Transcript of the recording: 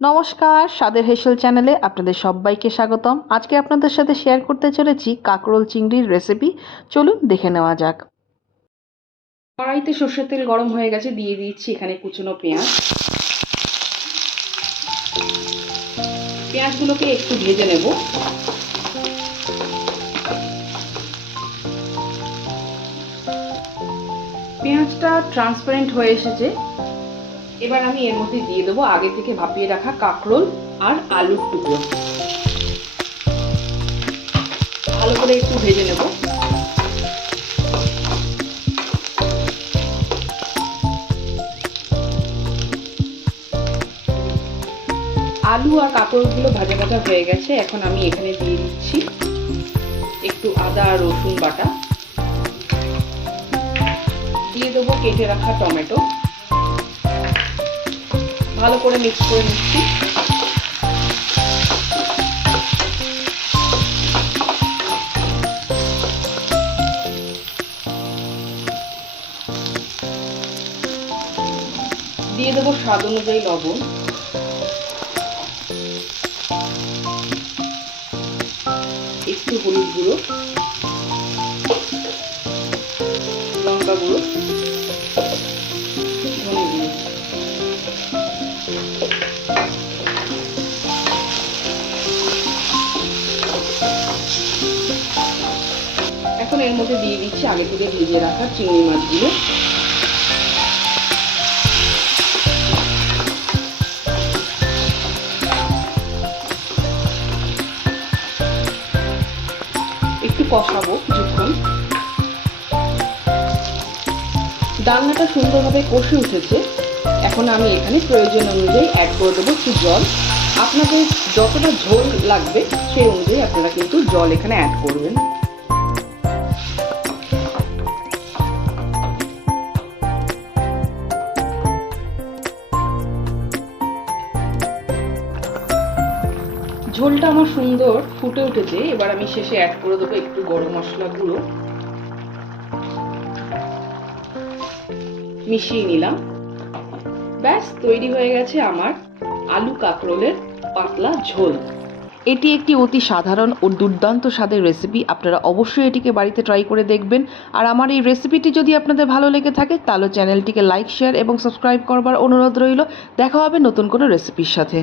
নমস্কার, স্বাদের হেসেল চ্যানেলে আপনাদের সবাইকে স্বাগতম। আজকে আপনাদের সাথে শেয়ার করতে চলেছি কাঁকরোল চিংড়ির রেসিপি। চলুন দেখে নেওয়া যাক। কড়াইতে সর্ষের তেল গরম হয়ে গেছে, দিয়ে দিচ্ছি এখানে কুচনো পেঁয়াজ। পেঁয়াজগুলোকে একটু ভেজে নেব। পেঁয়াজটা ট্রান্সপারেন্ট হয়ে এসেছে। এবার আমি এর মধ্যে দিয়ে দেবো আগে থেকে ভাপিয়ে রাখা কাঁকরোল আর আলুর টুকরো। ভালো করে একটু ভেজে নেব। আলু আর কাঁকরোলগুলো ভাজা ভাজা হয়ে গেছে। এখন আমি এখানে দিয়ে দিচ্ছি একটু আদা আর রসুন বাটা, দিয়ে দেবো কেটে রাখা টমেটো। ভালো করে মিক্স করে নিচ্ছি। দিয়ে দেবো স্বাদ অনুযায়ী লবণ, একটু হলুদ গুঁড়ো, লঙ্কা গুঁড়ো, ধনে গুঁড়ো। এখন এর মধ্যে দিয়ে দিচ্ছি আগে থেকে ভিজিয়ে রাখা চিংড়ি মাছগুলো। একটু কষাবো কিছুক্ষণ। ডালনাটা সুন্দরভাবে কষে উঠেছে। এখন আমি এখানে প্রয়োজন অনুযায়ী অ্যাড করে দেবো একটু জল। আপনাদের যতটা ঝোল লাগবে সেই অনুযায়ী আপনারা কিন্তু জল এখানে অ্যাড করবেন। ঝোলটা আমার সুন্দর ফুটে উঠেছে। এবার আমি শেষে অ্যাড করে দেবো একটু গরম মশলা গুঁড়ো, মিশিয়ে নিলাম। ব্যাস তৈরি হয়ে গেছে আমার আলু কাঁকরোলের পাতলা ঝোল। এটি একটি অতি সাধারণ ও দুর্দান্ত স্বাদের রেসিপি। আপনারা অবশ্যই এটিকে বাড়িতে ট্রাই করে দেখবেন। আর আমার এই রেসিপিটি যদি আপনাদের ভালো লেগে থাকে তাহলে চ্যানেলটিকে লাইক, শেয়ার এবং সাবস্ক্রাইব করবার অনুরোধ রইল। দেখা হবে নতুন কোনো রেসিপির সাথে।